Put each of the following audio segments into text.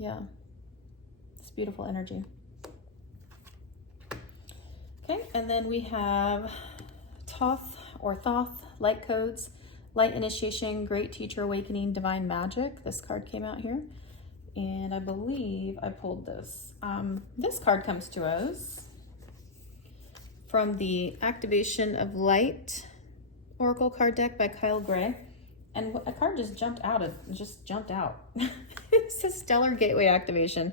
Yeah. It's beautiful energy. Okay, and then we have Thoth or Thoth, light codes, light initiation, great teacher awakening, divine magic. This card came out here. And I believe I pulled this. This card comes to us from the Activation of Light Oracle card deck by Kyle Gray. And a card just jumped out. It says Stellar Gateway Activation.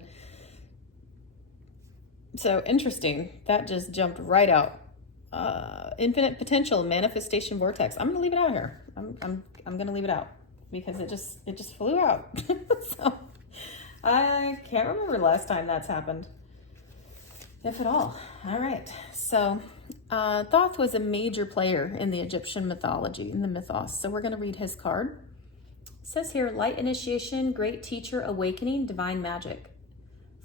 So interesting. That just jumped right out. Infinite Potential Manifestation Vortex. I'm gonna leave it out here. I'm gonna leave it out because it just flew out. So I can't remember last time that's happened, if at all. All right. So Thoth was a major player in the Egyptian mythology, in the mythos. So we're going to read his card. It says here, light initiation, great teacher, awakening, divine magic.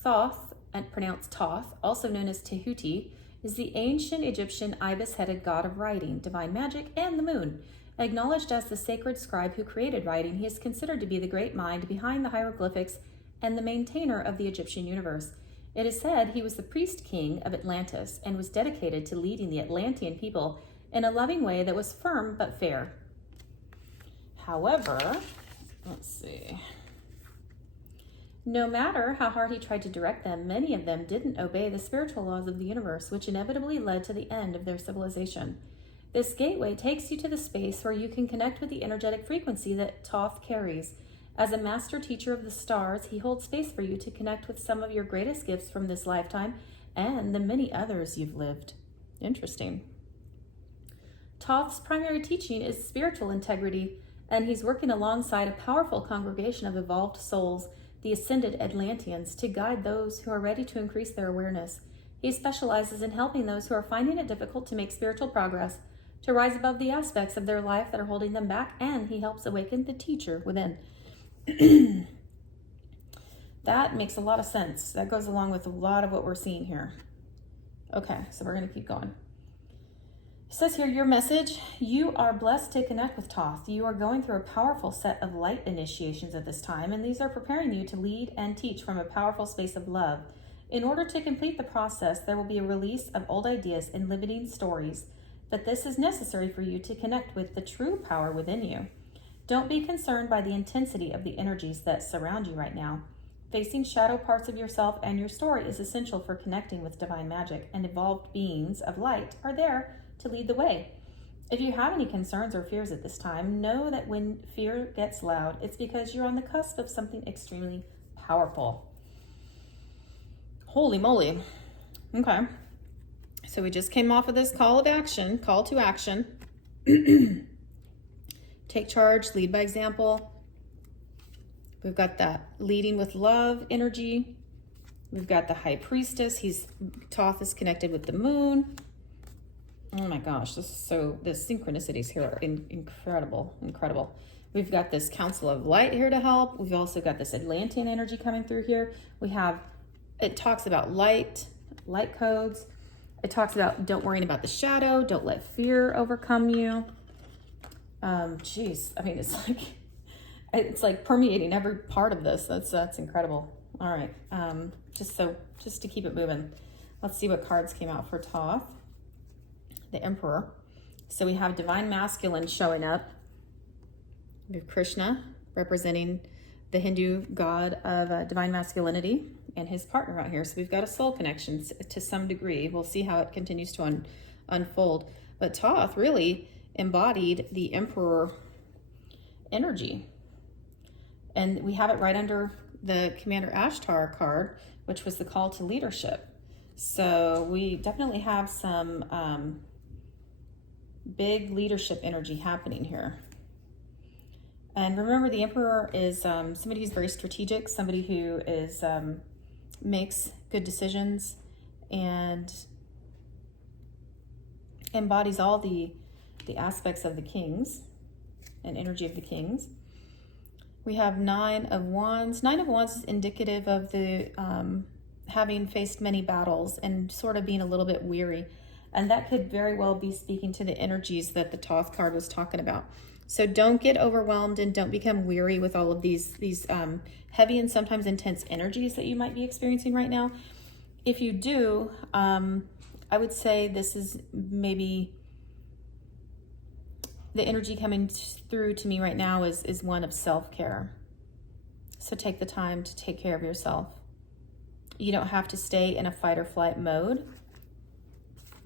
Thoth, and pronounced Thoth, also known as Tehuti, is the ancient Egyptian ibis-headed god of writing, divine magic, and the moon. Acknowledged as the sacred scribe who created writing, he is considered to be the great mind behind the hieroglyphics and the maintainer of the Egyptian universe. It is said he was the priest king of Atlantis and was dedicated to leading the Atlantean people in a loving way that was firm but fair. However, let's see. No matter how hard he tried to direct them, many of them didn't obey the spiritual laws of the universe, which inevitably led to the end of their civilization. This gateway takes you to the space where you can connect with the energetic frequency that Thoth carries. As a master teacher of the stars, he holds space for you to connect with some of your greatest gifts from this lifetime and the many others you've lived. Interesting. Thoth's primary teaching is spiritual integrity, and he's working alongside a powerful congregation of evolved souls, the ascended Atlanteans, to guide those who are ready to increase their awareness. He specializes in helping those who are finding it difficult to make spiritual progress, to rise above the aspects of their life that are holding them back, and he helps awaken the teacher within. That makes a lot of sense. That goes along with a lot of what we're seeing here. Okay, so we're going to keep going. It says here, your message: you are blessed to connect with Thoth. You are going through a powerful set of light initiations at this time, and these are preparing you to lead and teach from a powerful space of love. In order to complete the process, there will be a release of old ideas and limiting stories, but this is necessary for you to connect with the true power within you. Don't be concerned by the intensity of the energies that surround you right now. Facing shadow parts of yourself and your story is essential for connecting with divine magic, and evolved beings of light are there to lead the way. If you have any concerns or fears at this time, know that when fear gets loud, it's because you're on the cusp of something extremely powerful. Holy moly. Okay. So we just came off of this call to action. Take charge, lead by example. We've got that leading with love energy. We've got the high priestess. Thoth is connected with the moon. Oh my gosh, the synchronicities here are incredible. We've got this council of light here to help. We've also got this Atlantean energy coming through here. It talks about light codes. It talks about don't worry about the shadow. Don't let fear overcome you. It's like permeating every part of this. That's incredible. All right. Just to keep it moving, let's see what cards came out for Thoth, the Emperor. So we have divine masculine showing up. We have Krishna representing the Hindu god of divine masculinity, and his partner out here. So we've got a soul connection to some degree. We'll see how it continues to unfold. But Thoth really embodied the Emperor energy. And we have it right under the Commander Ashtar card, which was the call to leadership. So we definitely have some big leadership energy happening here. And remember, the Emperor is somebody who's very strategic, somebody who is makes good decisions and embodies all the aspects of the kings and energy of the kings. We have 9 of Wands. 9 of Wands is indicative of the having faced many battles and sort of being a little bit weary. And that could very well be speaking to the energies that the Thoth card was talking about. So don't get overwhelmed and don't become weary with all of these heavy and sometimes intense energies that you might be experiencing right now. If you do, I would say this is maybe the energy coming through to me right now is one of self-care. So take the time to take care of yourself. You don't have to stay in a fight or flight mode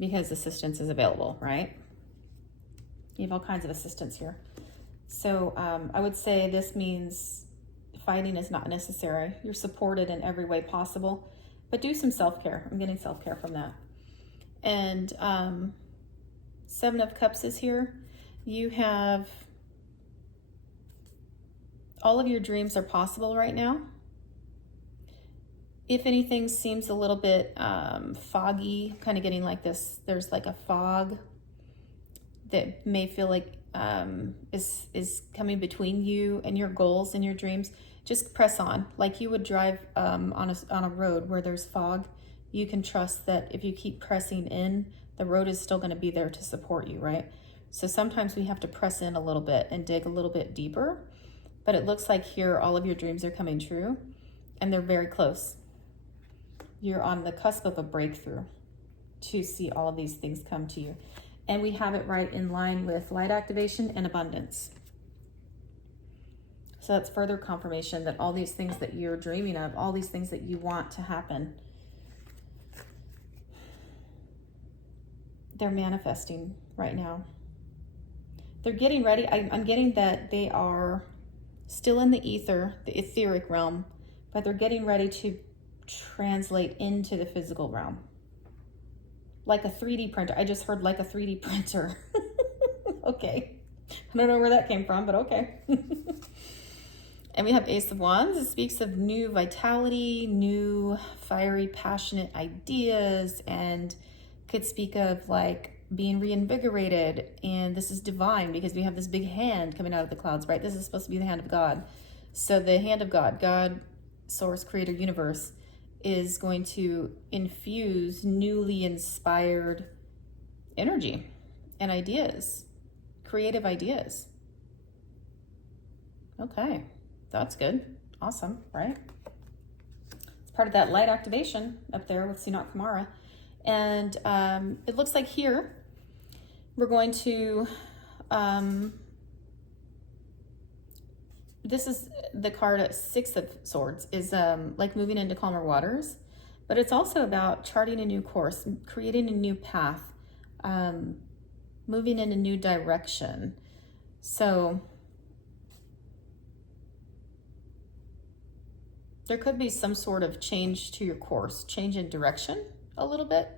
because assistance is available, right? You have all kinds of assistance here. So I would say this means fighting is not necessary. You're supported in every way possible, but do some self-care. I'm getting self-care from that. And Seven of Cups is here. You have all of your dreams are possible right now. If anything seems a little bit foggy, kind of getting like this, there's like a fog that may feel like is coming between you and your goals and your dreams, just press on. Like you would drive on a road where there's fog. You can trust that if you keep pressing in, the road is still going to be there to support you, right? So sometimes we have to press in a little bit and dig a little bit deeper. But it looks like here all of your dreams are coming true, and they're very close. You're on the cusp of a breakthrough to see all of these things come to you. And we have it right in line with light activation and abundance. So that's further confirmation that all these things that you're dreaming of, all these things that you want to happen, they're manifesting right now. They're getting ready. I'm getting that they are still in the ether, the etheric realm, but they're getting ready to translate into the physical realm. Like a 3D printer. I just heard like a 3D printer. Okay. I don't know where that came from, but okay. And we have Ace of Wands. It speaks of new vitality, new fiery, passionate ideas, and could speak of like being reinvigorated. And this is divine because we have this big hand coming out of the clouds, right? This is supposed to be the hand of God. So the hand of God, God, source, creator, universe, is going to infuse newly inspired energy and ideas, creative ideas. Okay, that's good. Awesome, right? It's part of that light activation up there with Sunat Kumara. And it looks like here we're going to, this is the card 6 of Swords, is like moving into calmer waters, but it's also about charting a new course, creating a new path, moving in a new direction. So there could be some sort of change to your course, change in direction a little bit.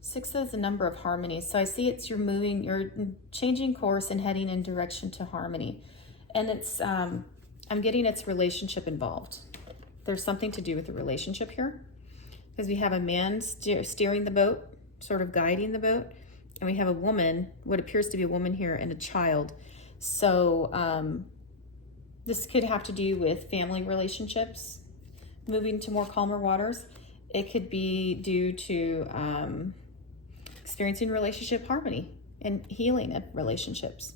Six is the number of harmony. So I see it's you're changing course and heading in direction to harmony. And it's, I'm getting its relationship involved. There's something to do with the relationship here. Because we have a man steering the boat, sort of guiding the boat. And we have a woman, what appears to be a woman here, and a child. So this could have to do with family relationships, moving to more calmer waters. It could be due to experiencing relationship harmony and healing of relationships.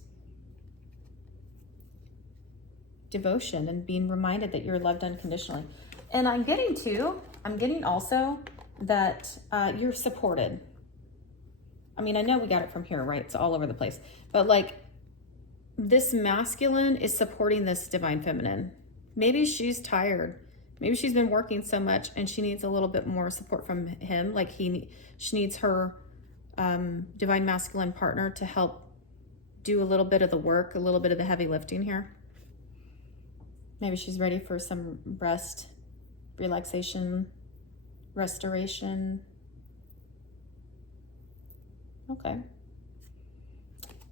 Devotion and being reminded that you're loved unconditionally. And I'm getting also that you're supported. I mean, I know we got it from here, right? It's all over the place. But like this masculine is supporting this divine feminine. Maybe she's tired. Maybe she's been working so much and she needs a little bit more support from him. Like she needs her divine masculine partner to help do a little bit of the work, a little bit of the heavy lifting here. Maybe she's ready for some rest, relaxation, restoration. Okay.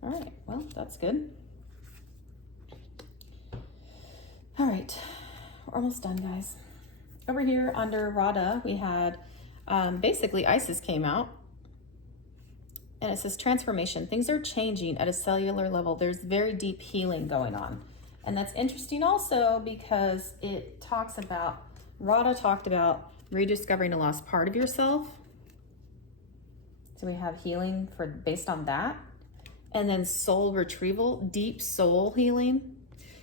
All right. Well, that's good. All right. We're almost done, guys. Over here under Radha, we had basically Isis came out. And it says transformation. Things are changing at a cellular level. There's very deep healing going on. And that's interesting also because it talks about, Radha talked about rediscovering a lost part of yourself. So we have healing for based on that. And then soul retrieval, deep soul healing.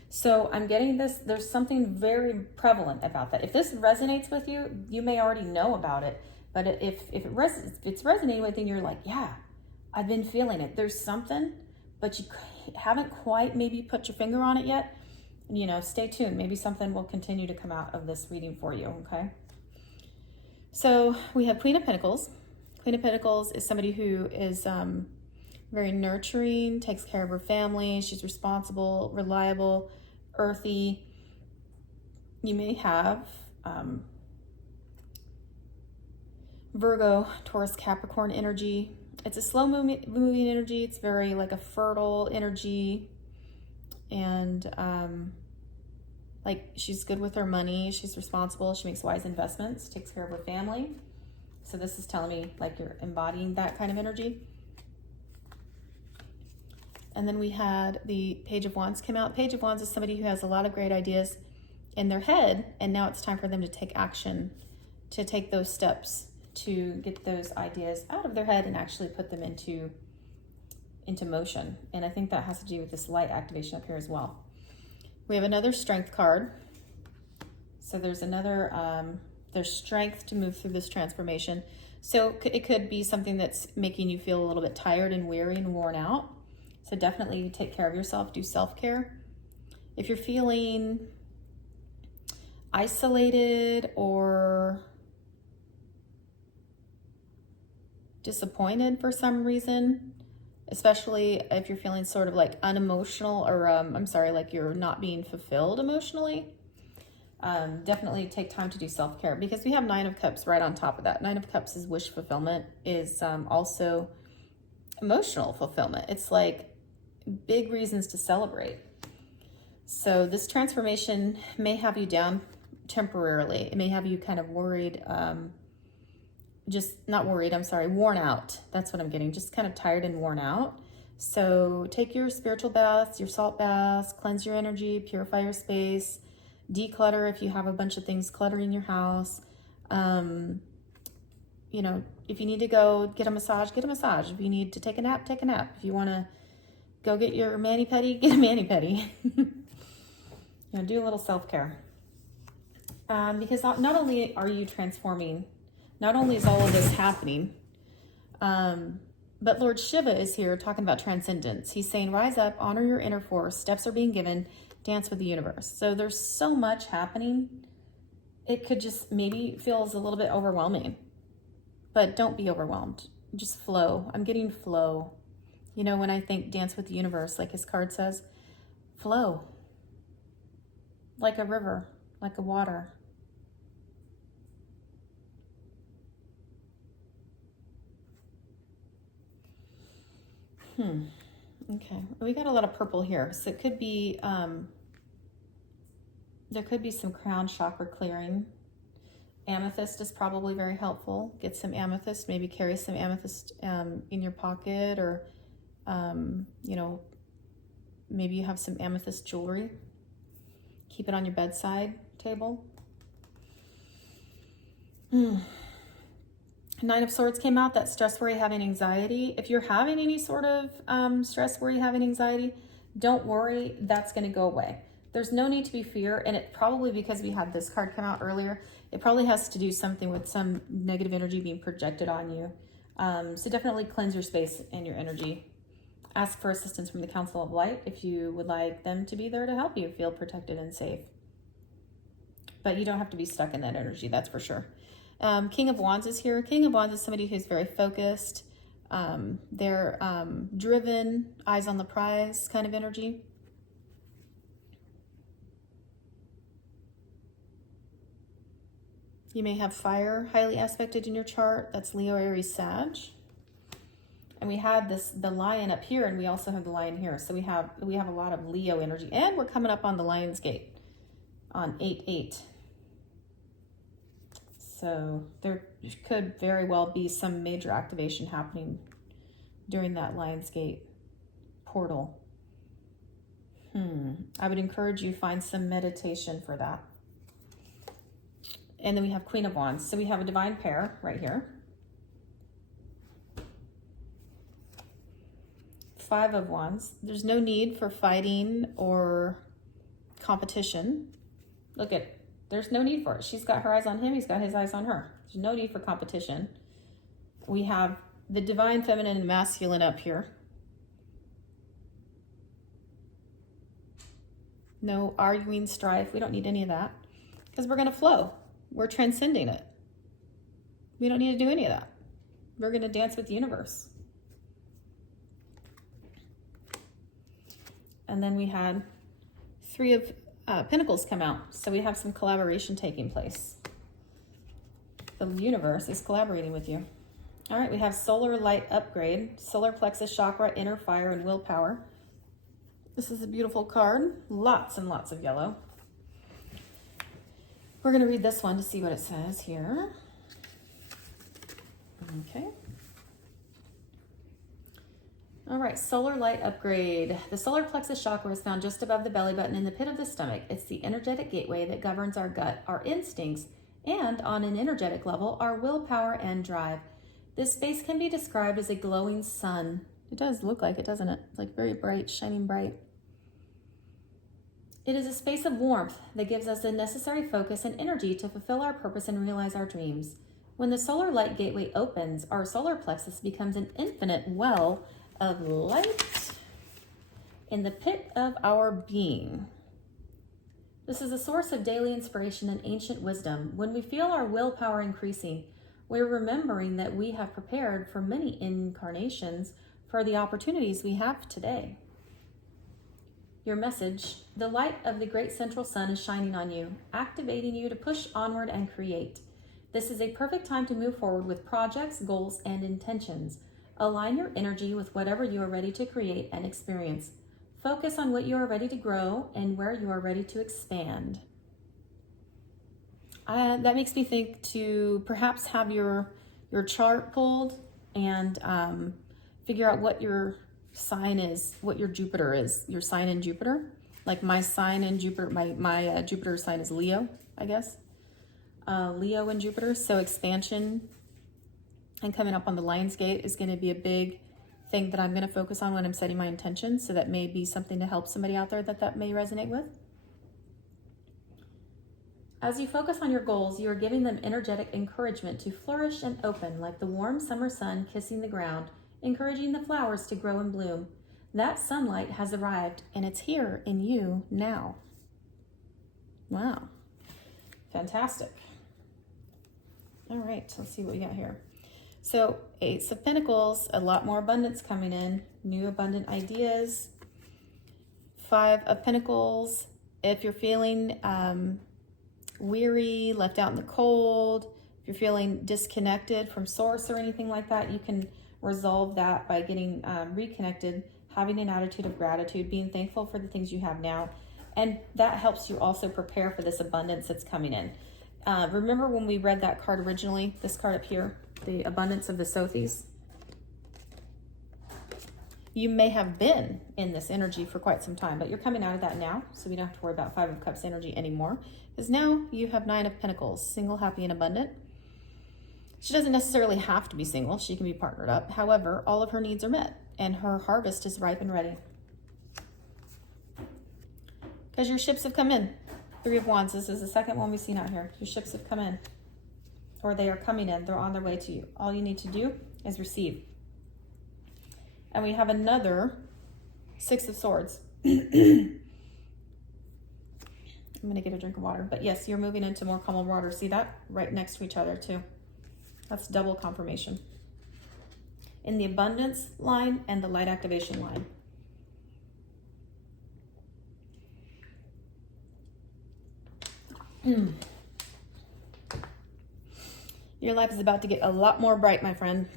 So I'm getting this, there's something very prevalent about that. If this resonates with you, you may already know about it. But if it's resonating with you and you're like, yeah, I've been feeling it. There's something, but you haven't quite maybe put your finger on it yet. You know, stay tuned. Maybe something will continue to come out of this reading for you, okay? So we have Queen of Pentacles. Queen of Pentacles is somebody who is very nurturing, takes care of her family. She's responsible, reliable, earthy. You may have Virgo, Taurus, Capricorn energy. It's a slow moving energy. It's very like a fertile energy. And like she's good with her money. She's responsible. She makes wise investments, takes care of her family. So this is telling me like you're embodying that kind of energy. And then we had the Page of Wands come out. Page of Wands is somebody who has a lot of great ideas in their head, and now it's time for them to take action, to take those steps to get those ideas out of their head and actually put them into motion. And I think that has to do with this light activation up here as well. We have another strength card. So there's another, there's strength to move through this transformation. So it could be something that's making you feel a little bit tired and weary and worn out. So definitely take care of yourself, do self-care. If you're feeling isolated or disappointed for some reason, especially if you're feeling sort of like unemotional or like you're not being fulfilled emotionally, definitely take time to do self-care, because we have Nine of Cups right on top of that. Nine of Cups is wish fulfillment, is also emotional fulfillment. It's like big reasons to celebrate. So this transformation may have you down temporarily. It may have you kind of worried, worn out. That's what I'm getting, just kind of tired and worn out. So take your spiritual baths, your salt baths, cleanse your energy, purify your space, declutter if you have a bunch of things cluttering your house. You know, if you need to go get a massage, get a massage. If you need to take a nap, take a nap. If you want to go get your mani-pedi, get a mani-pedi. You know, do a little self-care. Because not only are you transforming, not only is all of this happening, but Lord Shiva is here talking about transcendence. He's saying, rise up, honor your inner force, steps are being given, dance with the universe. So there's so much happening. It could just maybe feels a little bit overwhelming, but don't be overwhelmed. Just flow. I'm getting flow. You know, when I think dance with the universe, like his card says, flow. Like a river, like a water. Okay, we got a lot of purple here. So it could be, there could be some crown chakra clearing. Amethyst is probably very helpful. Get some amethyst, maybe carry some amethyst in your pocket, or, you know, maybe you have some amethyst jewelry. Keep it on your bedside table. Nine of Swords came out. That stress, worry, having anxiety. If you're having any sort of stress, worry, having anxiety, don't worry. That's going to go away. There's no need to be fear. And it probably, because we had this card come out earlier, it probably has to do something with some negative energy being projected on you. So definitely cleanse your space and your energy. Ask for assistance from the Council of Light if you would like them to be there to help you feel protected and safe. But you don't have to be stuck in that energy, that's for sure. King of Wands is here. King of Wands is somebody who's very focused. They're driven, eyes on the prize kind of energy. You may have fire highly aspected in your chart. That's Leo, Aries, Sag. And we have the lion up here, and we also have the lion here. So we have a lot of Leo energy, and we're coming up on the Lion's Gate on 8/8. So there could very well be some major activation happening during that Lion's Gate portal. I would encourage you find some meditation for that. And then we have Queen of Wands. So we have a divine pair right here. Five of Wands. There's no need for fighting or competition. Look at, there's no need for it. She's got her eyes on him. He's got his eyes on her. There's no need for competition. We have the divine feminine and masculine up here. No arguing, strife. We don't need any of that because we're going to flow. We're transcending it. We don't need to do any of that. We're going to dance with the universe. And then we had Three of Pentacles come out. So we have some collaboration taking place. The universe is collaborating with you. All right, we have solar light upgrade, solar plexus chakra, inner fire, and willpower. This is a beautiful card. Lots and lots of yellow. We're going to read this one to see what it says here. Okay. All right, solar light upgrade. The solar plexus chakra is found just above the belly button in the pit of the stomach. It's the energetic gateway that governs our gut, our instincts, and on an energetic level, our willpower and drive. This space can be described as a glowing sun. It does look like it, doesn't it? It's like very bright, shining bright. It is a space of warmth that gives us the necessary focus and energy to fulfill our purpose and realize our dreams. When the solar light gateway opens, our solar plexus becomes an infinite well of light in the pit of our being. This is a source of daily inspiration and ancient wisdom. When we feel our willpower increasing, we're remembering that we have prepared for many incarnations for the opportunities we have today. Your message: the light of the great central sun is shining on you, activating you to push onward and create. This is a perfect time to move forward with projects, goals, and intentions. Align your energy with whatever you are ready to create and experience. Focus on what you are ready to grow and where you are ready to expand. That makes me think to perhaps have your chart pulled and figure out what your sign is, what your Jupiter is, your sign in Jupiter. Like my sign in Jupiter, my Jupiter sign is Leo, I guess. Leo in Jupiter. So expansion and coming up on the Lion's Gate is going to be a big thing that I'm going to focus on when I'm setting my intentions. So that may be something to help somebody out there that may resonate with. As you focus on your goals, you are giving them energetic encouragement to flourish and open like the warm summer sun kissing the ground, encouraging the flowers to grow and bloom. That sunlight has arrived and it's here in you now. Wow. Fantastic. All right, let's see what we got here. So Ace of Pentacles, a lot more abundance coming in, new abundant ideas. Five of Pentacles, if you're feeling weary, left out in the cold, if you're feeling disconnected from source or anything like that, you can resolve that by getting reconnected, having an attitude of gratitude, being thankful for the things you have now. And that helps you also prepare for this abundance that's coming in. Remember when we read that card originally, this card up here, the abundance of the Sothis? You may have been in this energy for quite some time, but you're coming out of that now, so we don't have to worry about Five of Cups energy anymore, because now you have Nine of Pentacles, single, happy, and abundant. She doesn't necessarily have to be single. She can be partnered up. However, all of her needs are met, and her harvest is ripe and ready. Because your ships have come in. Three of Wands. This is the second one we've seen out here. Your ships have come in. Or they are coming in. They're on their way to you. All you need to do is receive. And we have another Six of Swords. I'm going to get a drink of water. But yes, you're moving into more calm water. See that? Right next to each other too. That's double confirmation. In the abundance line and the light activation line. Your life is about to get a lot more bright, my friend.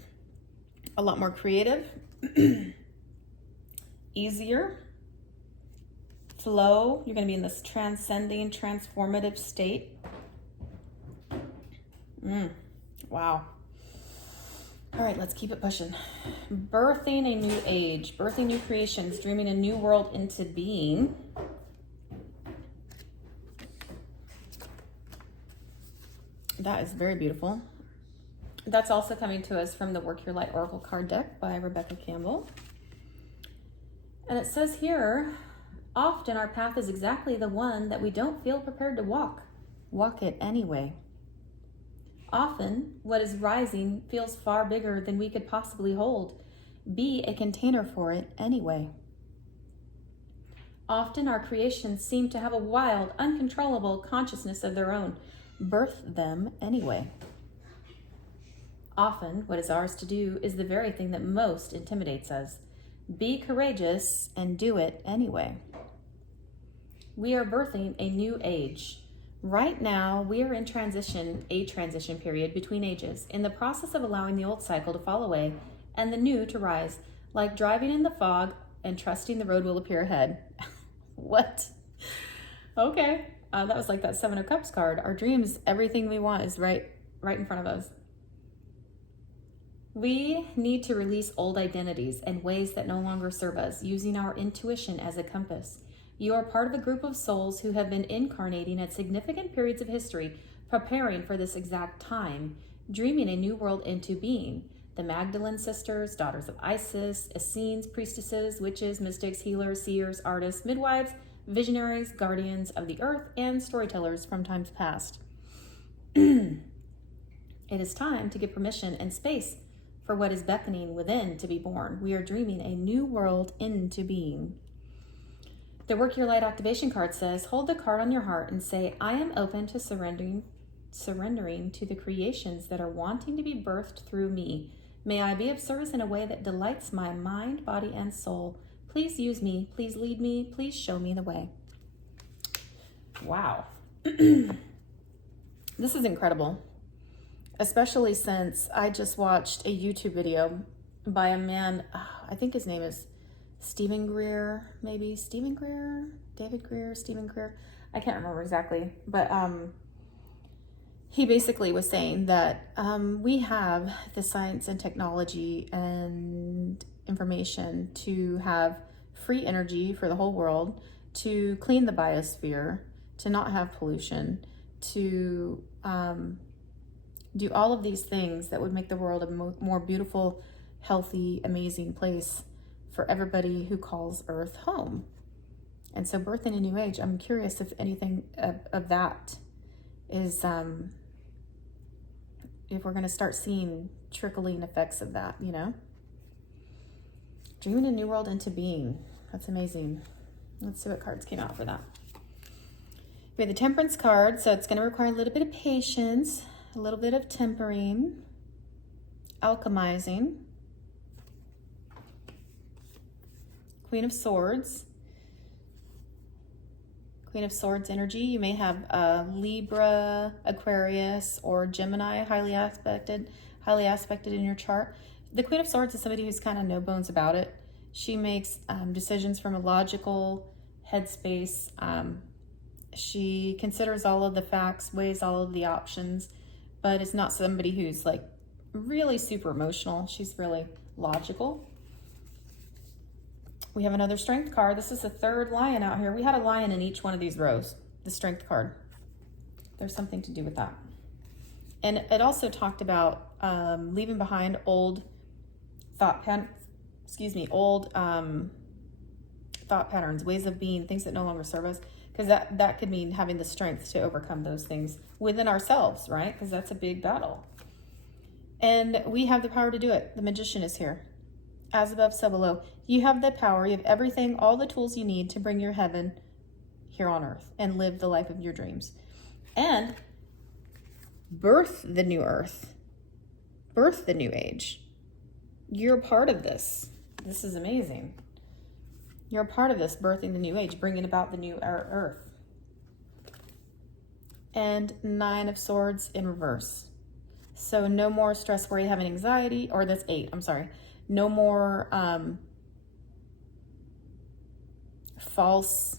A lot more creative. Easier. Flow. You're going to be in this transcending, transformative state. Wow. All right, let's keep it pushing. Birthing a new age. Birthing new creations. Dreaming a new world into being. That is very beautiful. That's also coming to us from the Work Your Light Oracle card deck by Rebecca Campbell. And it says here, often our path is exactly the one that we don't feel prepared to walk. Walk it anyway. Often, what is rising feels far bigger than we could possibly hold. Be a container for it anyway. Often, our creations seem to have a wild, uncontrollable consciousness of their own. Birth them anyway. Often, what is ours to do is the very thing that most intimidates us. Be courageous and do it anyway. We are birthing a new age. Right now, we are in a transition period between ages, in the process of allowing the old cycle to fall away and the new to rise, like driving in the fog and trusting the road will appear ahead. What? Okay. That was like that Seven of Cups card. Our dreams, everything we want is right in front of us. We need to release old identities and ways that no longer serve us, using our intuition as a compass. You are part of a group of souls who have been incarnating at significant periods of history, preparing for this exact time, dreaming a new world into being. The Magdalene sisters, daughters of Isis, Essenes, priestesses, witches, mystics, healers, seers, artists, midwives, visionaries, guardians of the earth, and storytellers from times past. It is time to give permission and space for what is beckoning within to be born. We are dreaming a new world into being. The Work Your Light activation card says, hold the card on your heart and say, I am open to surrendering to the creations that are wanting to be birthed through me. May I be of service in a way that delights my mind, body, and soul. Please use me. Please lead me. Please show me the way. Wow. This is incredible, especially since I just watched a YouTube video by a man, I think his name is Stephen Greer, maybe Stephen Greer, David Greer, Stephen Greer. I can't remember exactly, but he basically was saying that we have the science and technology and information to have free energy for the whole world, to clean the biosphere, to not have pollution, to do all of these things that would make the world a more beautiful, healthy, amazing place for everybody who calls Earth home. And so birthing a new age, I'm curious if anything of that is, if we're going to start seeing trickling effects of that, you know? Dreaming a new world into being. That's amazing. Let's see what cards came out for that. We have the Temperance card, so it's going to require a little bit of patience, a little bit of tempering, alchemizing. Queen of Swords. Queen of Swords energy. You may have Libra, Aquarius, or Gemini highly aspected in your chart. The Queen of Swords is somebody who's kind of no bones about it. She makes decisions from a logical headspace. She considers all of the facts, weighs all of the options, but it's not somebody who's like really super emotional. She's really logical. We have another Strength card. This is the third lion out here. We had a lion in each one of these rows, the Strength card. There's something to do with that. And it also talked about leaving behind old thought patterns, thought patterns, ways of being, things that no longer serve us. Because that could mean having the strength to overcome those things within ourselves, right? Because that's a big battle. And we have the power to do it. The Magician is here. As above, so below. You have the power, you have everything, all the tools you need to bring your heaven here on earth and live the life of your dreams. And birth the new earth. Birth the new age. You're a part of this. This is amazing. You're a part of this, birthing the new age, bringing about the new earth. And 9 of Swords in reverse. So no more stress, worry, having anxiety, or that's 8, I'm sorry. No more false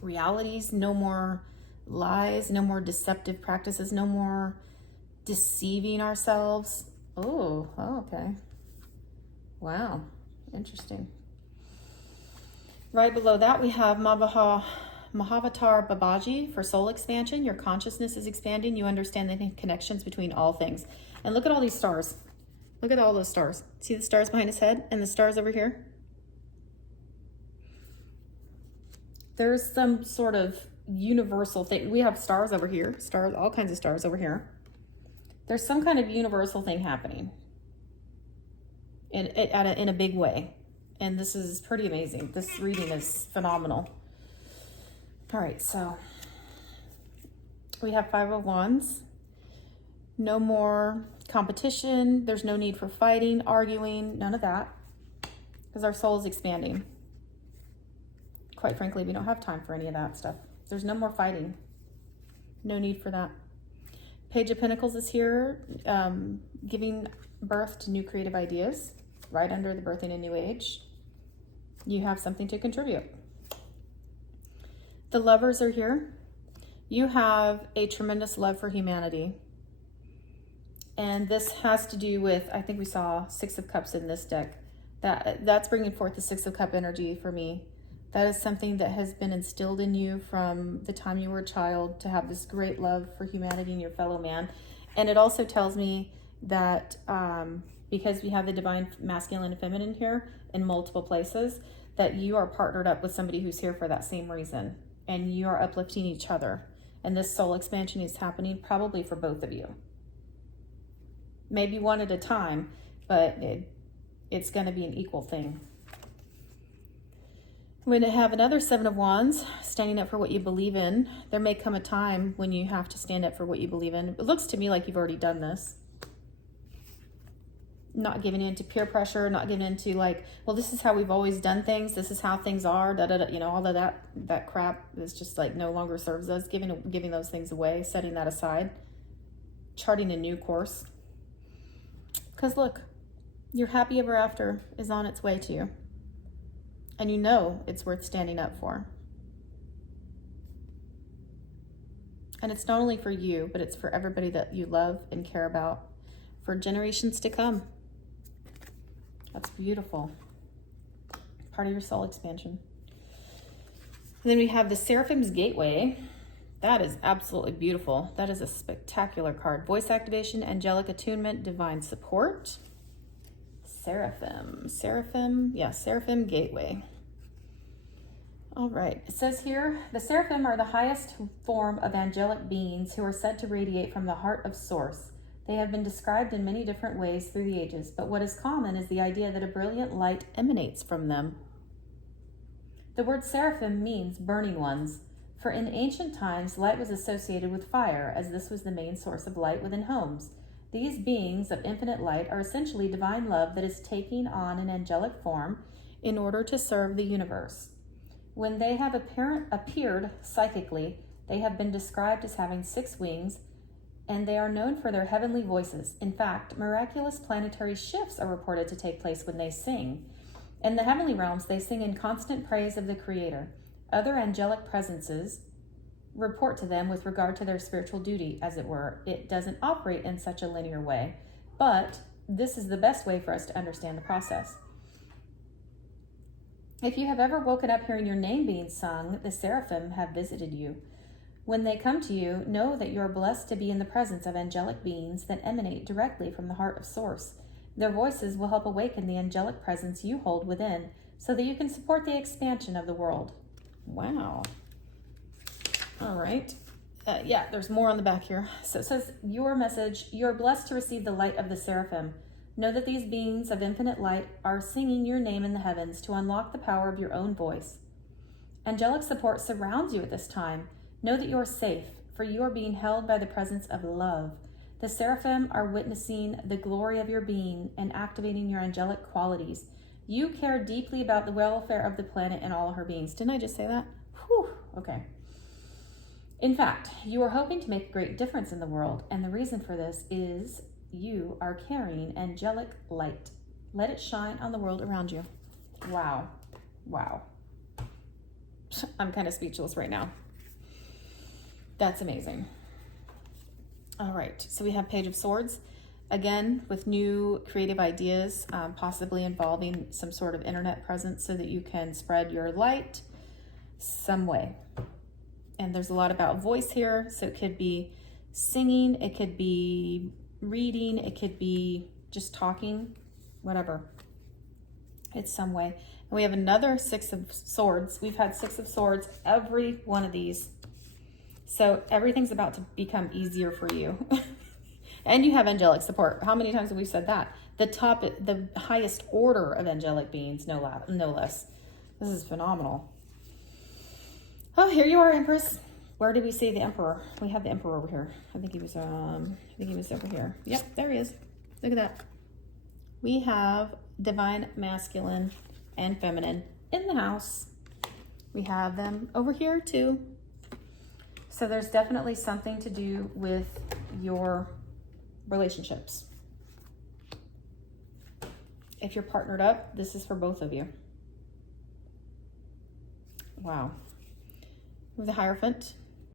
realities, no more lies, no more deceptive practices, no more deceiving ourselves. Oh, okay. Wow, interesting. Right below that, we have Mahavatar Babaji for soul expansion. Your consciousness is expanding. You understand the connections between all things. And look at all these stars. Look at all those stars. See the stars behind his head and the stars over here? There's some sort of universal thing. We have stars over here, stars, all kinds of stars over here. There's some kind of universal thing happening in a big way. And this is pretty amazing. This reading is phenomenal. All right, so we have Five of Wands. No more competition. There's no need for fighting, arguing, none of that. Because our soul is expanding. Quite frankly, we don't have time for any of that stuff. There's no more fighting. No need for that. Page of Pentacles is here, giving birth to new creative ideas, right under the birthing a new age. You have something to contribute. The Lovers are here. You have a tremendous love for humanity. And this has to do with, I think we saw Six of Cups in this deck. That's bringing forth the Six of Cup energy for me. That is something that has been instilled in you from the time you were a child, to have this great love for humanity and your fellow man. And it also tells me that because we have the divine masculine and feminine here in multiple places, that you are partnered up with somebody who's here for that same reason. And you are uplifting each other. And this soul expansion is happening probably for both of you. Maybe one at a time, but it's going to be an equal thing. We're going to have another Seven of Wands, standing up for what you believe in. There may come a time when you have to stand up for what you believe in. It looks to me like you've already done this. Not giving in to peer pressure, not giving in to like, well, this is how we've always done things. This is how things are, you know, all of that crap is just like no longer serves us. Giving those things away, setting that aside, charting a new course. Because look, your happy ever after is on its way to you. And you know it's worth standing up for. And it's not only for you, but it's for everybody that you love and care about for generations to come. That's beautiful. Part of your soul expansion. And then we have the Seraphim's Gateway. That is absolutely beautiful. That is a spectacular card. Voice activation, angelic attunement, divine support. Seraphim Gateway. All right, it says here, the Seraphim are the highest form of angelic beings who are said to radiate from the heart of Source. They have been described in many different ways through the ages, but what is common is the idea that a brilliant light emanates from them. The word seraphim means burning ones, for in ancient times, light was associated with fire, as this was the main source of light within homes. These beings of infinite light are essentially divine love that is taking on an angelic form in order to serve the universe. When they have appeared psychically, they have been described as having 6 wings, and they are known for their heavenly voices. In fact, miraculous planetary shifts are reported to take place when they sing. In the heavenly realms, they sing in constant praise of the Creator. Other angelic presences report to them with regard to their spiritual duty, as it were. It doesn't operate in such a linear way, but this is the best way for us to understand the process. If you have ever woken up hearing your name being sung, the seraphim have visited you. When they come to you, know that you are blessed to be in the presence of angelic beings that emanate directly from the heart of Source. Their voices will help awaken the angelic presence you hold within, so that you can support the expansion of the world. Wow. All right. Yeah, there's more on the back here. So it says, your message, you are blessed to receive the light of the seraphim. Know that these beings of infinite light are singing your name in the heavens to unlock the power of your own voice. Angelic support surrounds you at this time. Know that you are safe, for you are being held by the presence of love. The seraphim are witnessing the glory of your being and activating your angelic qualities. You care deeply about the welfare of the planet and all her beings. Didn't I just say that? Whew, okay. In fact, you are hoping to make a great difference in the world, and the reason for this is you are carrying angelic light. Let it shine on the world around you. Wow. Wow. I'm kind of speechless right now. That's amazing. All right, so we have Page of Swords. Again, with new creative ideas, possibly involving some sort of internet presence so that you can spread your light some way. And there's a lot about voice here, so it could be singing, it could be reading, it could be just talking, whatever. It's some way. And we have another Six of Swords. We've had Six of Swords every one of these. So everything's about to become easier for you. And you have angelic support. How many times have we said that? The highest order of angelic beings, no less. This is phenomenal. Oh, here you are, Empress. Where did we see the Emperor? We have the Emperor over here. I think he was over here. Yep, there he is. Look at that. We have divine masculine and feminine in the house. We have them over here too. So there's definitely something to do with your relationships. If you're partnered up, this is for both of you. Wow. The Hierophant.